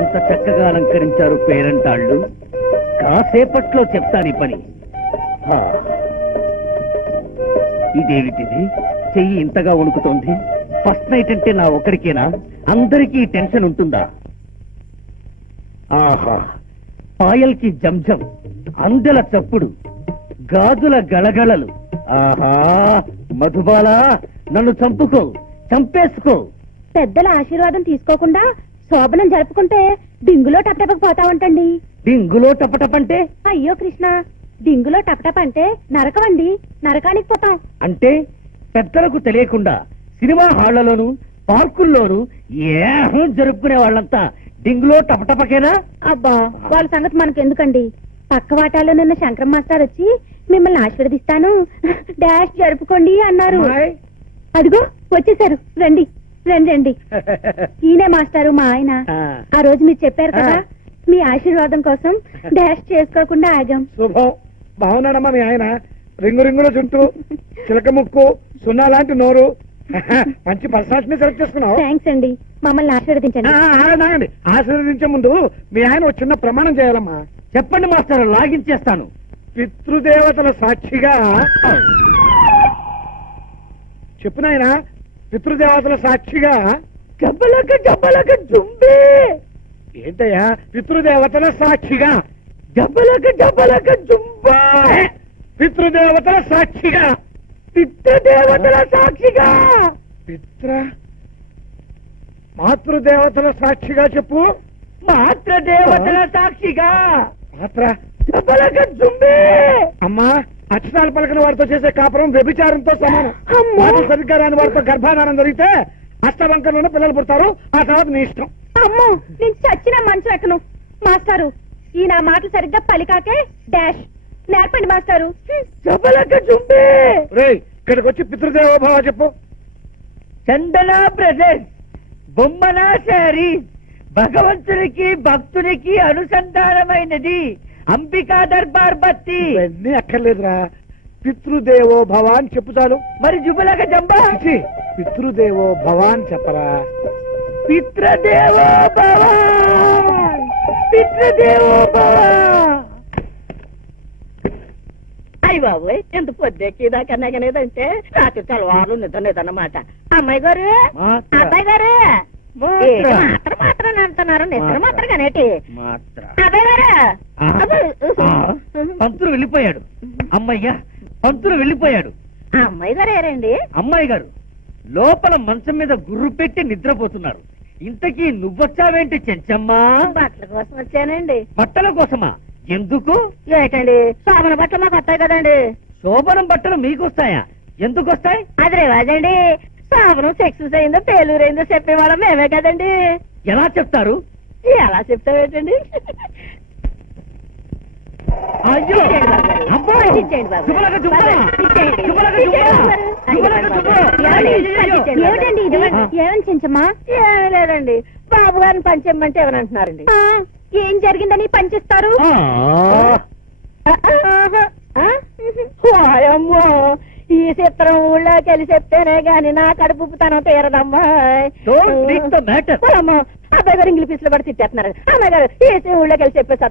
ఎంత చక్కగా అలంకరించారు పేరంటాళ్ళు. కాసేపట్లో చెప్తాను ఈ పని. ఇదేమిటిది? చెయ్యి ఇంతగా వణుకుతోంది. ఫస్ట్ నైట్ అంటే నా ఒక్కడికేనా? అందరికీ టెన్షన్ ఉంటుందా? ఆహా, పాయల్కి జంజం, అందెల చప్పుడు, గాజుల గళగళలు. ఆహా, మధుబాల, నన్ను చంపుకో, చంపేసుకో. పెద్దల ఆశీర్వాదం తీసుకోకుండా శోభనం జరుపుకుంటే డింగులో టపటపకు పోతావంటండి. డింగులో టపటపంటే? అయ్యో కృష్ణ, డింగులో టపటప అంటే నరకమండి, నరకానికి పోతాం. అంటే పెద్దలకు తెలియకుండా సినిమా హాళ్లలోను పార్కుల్లోనూ ఏహం జరుపుకునే వాళ్ళంతా డింగులో టపటపకేనా? అబ్బా, వాళ్ళ సంగతి మనకెందుకండి. పక్క వాటాలో నిన్న శంకరం మాస్టర్ వచ్చి మిమ్మల్ని ఆశీర్వదిస్తాను, డాష్ జరుపుకోండి అన్నారు. అదిగో వచ్చేసారు, రండి రండి రండి. ఈయనే మాస్టారు, మా ఆయన. ఆ రోజు మీరు చెప్పారు కదా, మీ ఆశీర్వాదం కోసం డాష్ చేసుకోకుండా ఆగాం. శుభం. బాగున్నాడమ్మా మీ ఆయన. రింగు రింగుల చుట్టూ, చిలక ముక్కు, సున్నా లాంటి నోరు. మంచి పర్సనాలిటీని సెలెక్ట్ చేసుకున్నావు. థ్యాంక్స్ అండి, మమ్మల్ని ఆశీర్వదించండి. ఆగండి, ఆశీర్వదించే ముందు మీ ఆయన ఒక చిన్న ప్రమాణం చేయాలమ్మా. చెప్పండి మాస్టర్, లాగించేస్తాను. పితృదేవతల సాక్షిగా చెప్పు నాయన. పితృదేవతల సాక్షిగా జబ్బలక జబ్బలక జుంబే. ఏంటయ్యా? పితృదేవతల సాక్షిగా జబ్బలక జబ్బలక జుంబా. పితృదేవతల సాక్షిగా, పితృదేవతల సాక్షిగా, మాతృదేవతల సాక్షిగా చెప్పు. మాతృదేవతల సాక్షిగా. మాత్ర జబ్బలక జుంబే. అమ్మా, అక్షరాలు పలకని వారితో చేసే కాపురం వ్యభిచారంతో సమానం. మాటలు సరిగ్గా రాని వారితో గర్భాధానం జరిగితే అష్టవంకరంలోనే పిల్లలు పుడతారు. ఆ తర్వాత నీ ఇష్టం. అమ్మో, నేను చచ్చిన మంచు ఎక్కను. మాస్టారు, ఈ నా మాటలు సరిగ్గా పలికాకే డాష్ నేర్పండి మాస్టారు. జబ్బలక జుంబే. రేయ్, ఇక్కడికి వచ్చి పితృదేవోభవ చెప్పు. చందన బ్రదర్స్, బొమ్మన శారీ, భగవంతునికి భక్తునికి అనుసంధానమైనది. అంబికా దర్బార్ బత్తి. ఇవన్నీ అక్కర్లేదురా, పితృదేవోభవ అని చెప్పు చాలు. మరి జుబలక జంబా. పితృదేవోభవ అని చెప్పరా. పితృదేవో భవ, పితృదేవో భవ. అయ్య బాబు, ఎంత పొద్దుకి దాకనేదంటే రాత్రి తెల్లవారు నిద్రలేదన్నమాట. అమ్మాయి గారు, అబ్బాయి గారు మాత్రం అంటున్నారు. నిద్ర మాత్రం కనేటి అబ్బాయి గారు. పంతులు వెళ్ళిపోయాడు. అమ్మయ్యా, పంతులు వెళ్ళిపోయాడు. అమ్మాయి గారు ఏరండి? అమ్మాయి గారు లోపల మంచం మీద గుర్రు పెట్టి నిద్రపోతున్నారు. ఇంతకీ నువ్వొచ్చావేంటి చెంచమ్మా? బట్టల కోసం వచ్చానండి. బట్టల కోసమా? ఎందుకు? ఏంటండి, శోభన బట్టలు మాకు వస్తాయి కదండి. శోభనం బట్టలు మీకొస్తాయా? ఎందుకు వస్తాయి? అది రేవాజండి. శోభనం సక్సెస్ అయిందో ఫెయిల్యూర్ అయిందో చెప్పేవాళ్ళం మేమే కదండి. ఎలా చెప్తారు? ఎలా చెప్తావేటండి? అయ్యో, ఏమిటండి ఇది? ఏమని చెంచమ్మా? ఏమీ లేదండి, బాబు గారిని పంచేయమంటే ఏమనంటున్నారండి. ఏం జరిగిందని పనిచేస్తారు? అమ్మో, ఈ చిత్రం ఊళ్ళోకి వెళ్ళి చెప్తేనే గాని నా కడుపు తనం తీరదమ్మా. అబ్బాయి గారు ఇంగ్లీష్ పీసులు పడి తిట్టేస్తున్నారు. అమ్మాయి గారు ఈ ఊళ్ళోకి వెళ్ళి చెప్పేసి